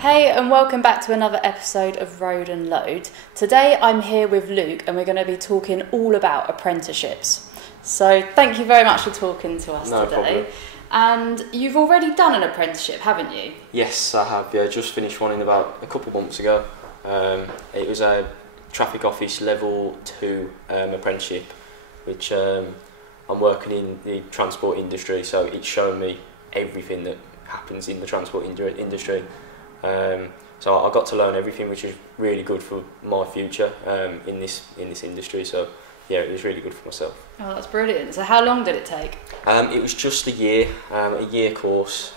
Hey, and welcome back to another episode of Road and Load. Today I'm here with Luke and we're going to be talking all about apprenticeships. So thank you very much for talking to us today. Problem. And you've already done an apprenticeship, haven't you? Yes, I have. Yeah, just finished one in about a couple of months ago. It was a traffic office level 2 apprenticeship, which I'm working in the transport industry, so it's shown me everything that happens in the transport industry. So I got to learn everything, which is really good for my future in this industry. So yeah, it was really good for myself. Oh, that's brilliant. So how long did it take? It was just a year course.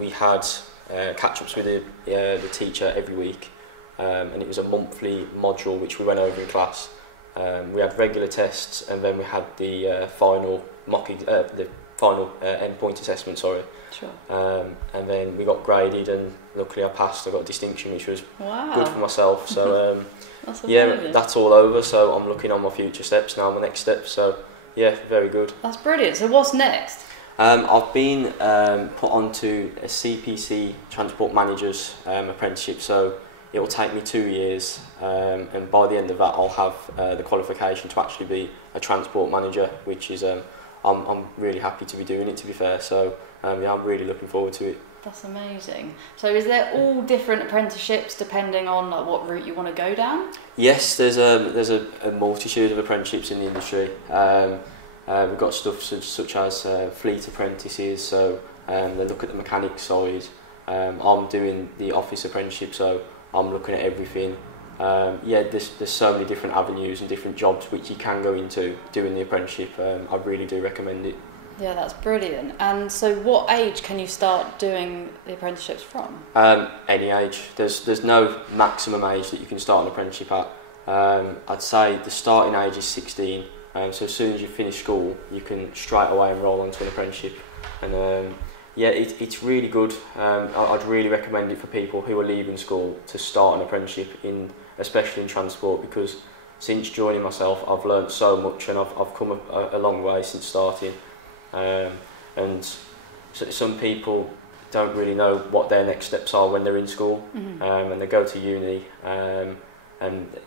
We had catch-ups with the teacher every week, and it was a monthly module which we went over in class. We had regular tests, and then we had the final endpoint assessment. Sorry. Sure. And then we got graded, and luckily I passed. I got a distinction, which was Wow. good for myself. So That's yeah, amazing. that's all over. So I'm looking on my future steps now, my next steps. So yeah, very good. That's brilliant. So what's next? I've been put onto a CPC Transport Manager's apprenticeship. So it will take me 2 years, and by the end of that, I'll have the qualification to actually be a transport manager, which is I'm really happy to be doing it, to be fair. So yeah, I'm really looking forward to it. That's amazing. So is there all different apprenticeships depending on what route you want to go down? Yes, there's a multitude of apprenticeships in the industry. We've got stuff such as fleet apprentices, so they look at the mechanic side. I'm doing the office apprenticeship, so I'm looking at everything. Yeah, there's so many different avenues and different jobs which you can go into doing the apprenticeship. I really do recommend it. Yeah, that's brilliant. And so what age can you start doing the apprenticeships from? Any age. There's no maximum age that you can start an apprenticeship at. I'd say the starting age is 16. So as soon as you finish school, you can straight away enrol onto an apprenticeship. And yeah, it's really good. I'd really recommend it for people who are leaving school to start an apprenticeship, especially in transport, because since joining myself, I've learned so much, and I've come a long way since starting. And so some people don't really know what their next steps are when they're in school, and they go to uni, and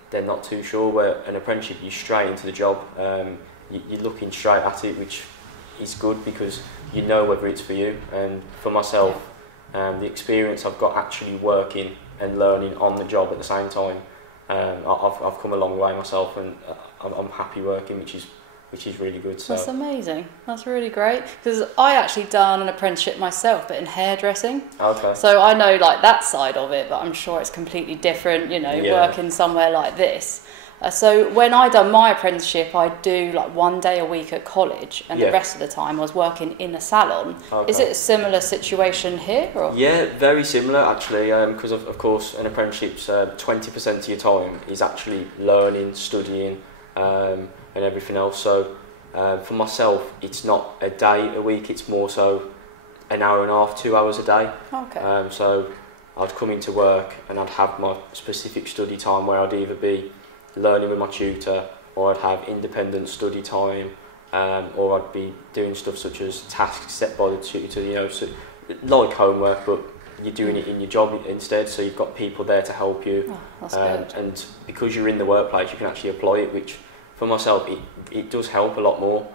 they're not too sure. Where an apprenticeship, you're straight into the job. You're looking straight at it, which is good because you know whether it's for you. And for myself, the experience I've got actually working and learning on the job at the same time, I've come a long way myself, and I'm happy working, which is really good. So. That's amazing. That's really great, because I actually done an apprenticeship myself, but in hairdressing. Okay. So I know like that side of it, but I'm sure it's completely different, working somewhere like this. So when I done my apprenticeship, I do like 1 day a week at college, and the rest of the time I was working in a salon. Okay. Is it a similar situation here? Or? Yeah, very similar actually, because of course an apprenticeship's 20% of your time is actually learning, studying, and everything else. So for myself, it's not a day a week, it's more so an hour and a half, 2 hours a day. Okay. So I'd come into work and I'd have my specific study time where I'd either be learning with my tutor, or I'd have independent study time, or I'd be doing stuff such as tasks set by the tutor, so like homework, but you're doing it in your job instead, so you've got people there to help you. Oh, that's good. And because you're in the workplace, you can actually apply it, which for myself, it does help a lot more.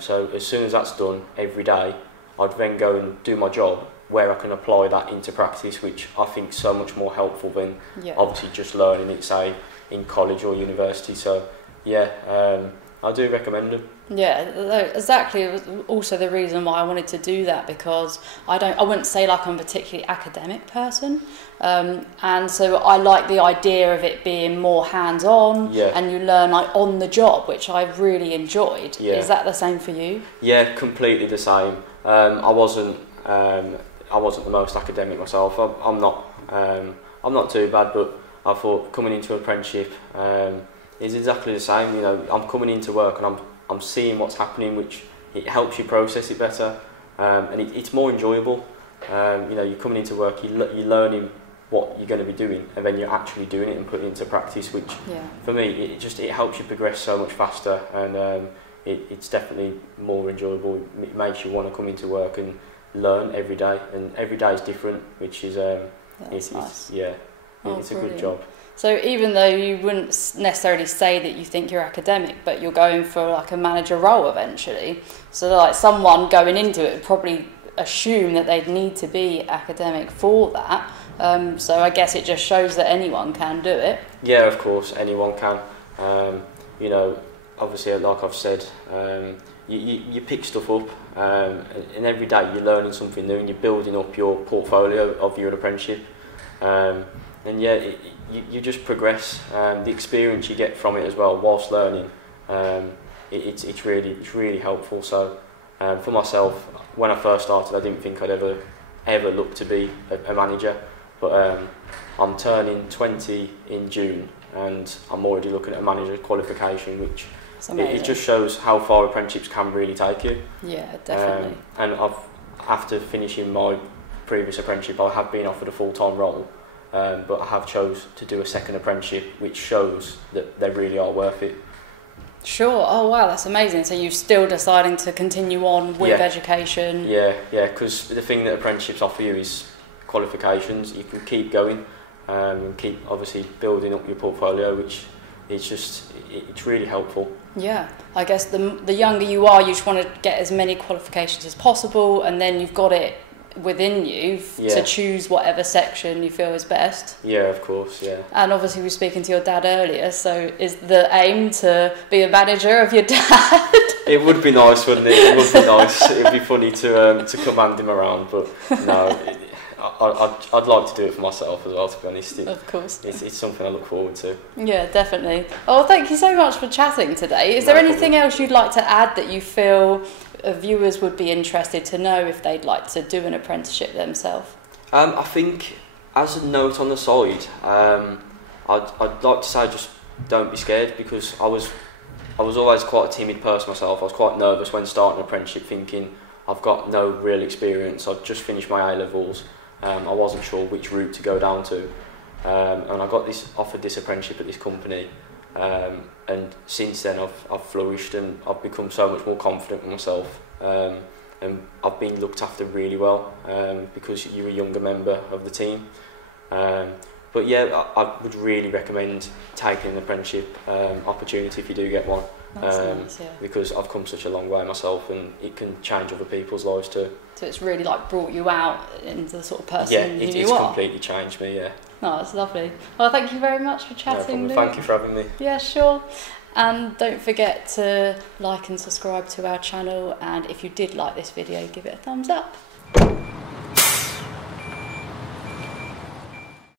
So as soon as that's done every day, I'd then go and do my job where I can apply that into practice, which I think is so much more helpful than obviously just learning it, say, in college or university. So yeah, I do recommend them. Yeah, exactly. It was also the reason why I wanted to do that, because I wouldn't say like I'm a particularly academic person, and so I like the idea of it being more hands-on, and you learn like on the job, which I've really enjoyed. Yeah. Is that the same for you? Yeah, completely the same. I wasn't the most academic myself. I'm not too bad, but I thought coming into an apprenticeship is exactly the same. I'm coming into work and I'm seeing what's happening, which it helps you process it better, and it's more enjoyable. You're coming into work, you're learning what you're going to be doing, and then you're actually doing it and putting it into practice, which for me it helps you progress so much faster, and it's definitely more enjoyable. It makes you want to come into work and learn every day, and every day is different, which is That's nice. Yeah, it's a good job. So even though you wouldn't necessarily say that you think you're academic, but you're going for like a manager role eventually, so like someone going into it would probably assume that they'd need to be academic for that. So I guess it just shows that anyone can do it. Yeah, of course, anyone can. You know, obviously, like I've said, you pick stuff up, and every day you're learning something new, and you're building up your portfolio of your apprenticeship. And yeah, you just progress. The experience you get from it as well, whilst learning, it's really helpful. So for myself, when I first started, I didn't think I'd ever look to be a manager, but I'm turning 20 in June, and I'm already looking at a manager qualification, which it just shows how far apprenticeships can really take you. Yeah, definitely. And after finishing my previous apprenticeship, I have been offered a full-time role. But I have chose to do a second apprenticeship, which shows that they really are worth it. Sure. Oh wow, that's amazing. So you're still deciding to continue on with education? Yeah, because the thing that apprenticeships offer you is qualifications. You can keep going and keep obviously building up your portfolio, which is it's really helpful. Yeah, I guess the younger you are, you just want to get as many qualifications as possible, and then you've got it within you to choose whatever section you feel is best. Yeah, of course, yeah. And obviously we were speaking to your dad earlier, so is the aim to be a manager of your dad? It would be nice, wouldn't it? It would be nice. It would be funny to command him around, but no, I'd like to do it for myself as well, to be honest. Of course. It's something I look forward to. Yeah, definitely. Oh, thank you so much for chatting today. Is there anything else you'd like to add that you feel viewers would be interested to know if they'd like to do an apprenticeship themselves? I think, as a note on the side, I'd like to say just don't be scared, because I was always quite a timid person myself. I was quite nervous when starting an apprenticeship, thinking I've got no real experience. I'd just finished my A-levels. I wasn't sure which route to go down to, and I got offered this apprenticeship at this company. And since then I've flourished, and I've become so much more confident in myself, and I've been looked after really well, because you're a younger member of the team. But yeah, I would really recommend taking an apprenticeship opportunity if you do get one. Nice, yeah. Because I've come such a long way myself, and it can change other people's lives too. So it's really like brought you out into the sort of person who you are? Yeah, it's completely changed me, yeah. Oh, that's lovely. Well, thank you very much for chatting, Luke. Thank you for having me. Yeah, sure. And don't forget to like and subscribe to our channel, and if you did like this video, give it a thumbs up.